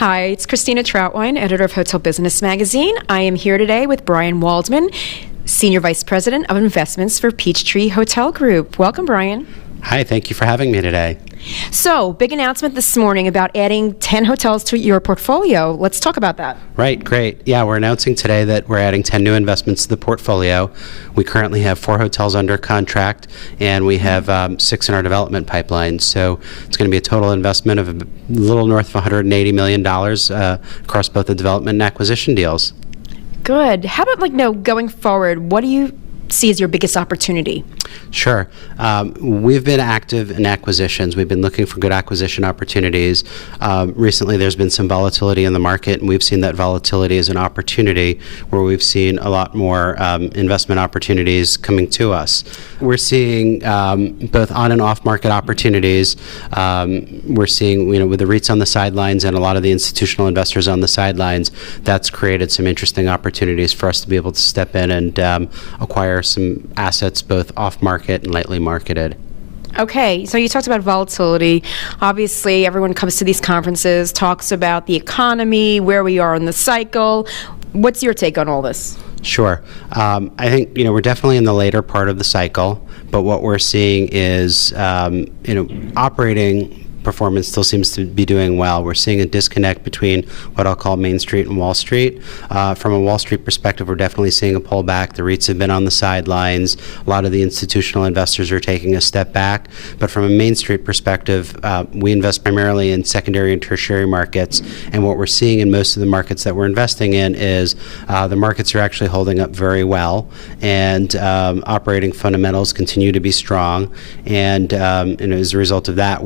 Hi, it's Christina Troutwine, editor of Hotel Business Magazine. I am here today with Brian Waldman, Senior Vice President of Investments for Peachtree Hotel Group. Welcome, Brian. Hi, thank you for having me today. So, big announcement this morning about adding 10 hotels to your portfolio. Let's talk about that. Right, great. Yeah, we're announcing today that we're adding 10 new investments to the portfolio. We currently have 4 hotels under contract, and we have 6 in our development pipeline. So it's going to be a total investment of a little north of $180 million across both the development and acquisition deals. Good. How about, going forward, what do you see as your biggest opportunity? Sure. We've been active in acquisitions. We've been looking for good acquisition opportunities. Recently, there's been some volatility in the market, and we've seen that volatility as an opportunity where we've seen a lot more investment opportunities coming to us. We're seeing both on and off market opportunities. We're seeing, with the REITs on the sidelines and a lot of the institutional investors on the sidelines, that's created some interesting opportunities for us to be able to step in and acquire some assets both off-market and lightly marketed. Okay, so you talked about volatility. Obviously, everyone comes to these conferences, talks about the economy, where we are in the cycle. What's your take on all this? Sure. I think, we're definitely in the later part of the cycle, but what we're seeing is, operating performance still seems to be doing well. We're seeing a disconnect between what I'll call Main Street and Wall Street. From a Wall Street perspective, we're definitely seeing a pullback. The REITs have been on the sidelines. A lot of the institutional investors are taking a step back. But from a Main Street perspective, we invest primarily in secondary and tertiary markets. And what we're seeing in most of the markets that we're investing in is the markets are actually holding up very well. And operating fundamentals continue to be strong. And as a result of that,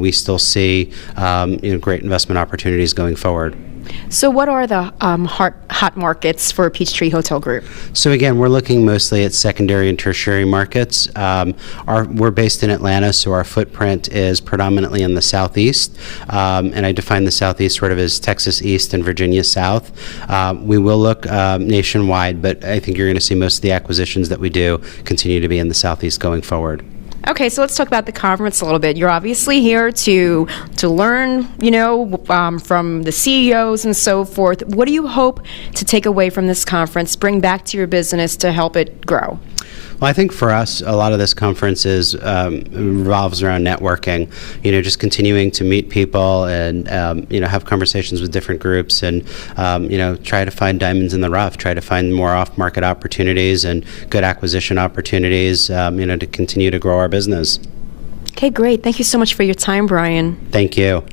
we still see great investment opportunities going forward. So what are the hot markets for Peachtree Hotel Group? So again, we're looking mostly at secondary and tertiary markets. We're based in Atlanta, so our footprint is predominantly in the Southeast. And I define the Southeast sort of as Texas East and Virginia South. We will look nationwide, but I think you're going to see most of the acquisitions that we do continue to be in the Southeast going forward. Okay, so let's talk about the conference a little bit. You're obviously here to learn, from the CEOs and so forth. What do you hope to take away from this conference, bring back to your business to help it grow? Well, I think for us, a lot of this conference revolves around networking. Just continuing to meet people and have conversations with different groups and try to find diamonds in the rough. Try to find more off-market opportunities and good acquisition opportunities. To continue to grow our business. Okay, great. Thank you so much for your time, Brian. Thank you.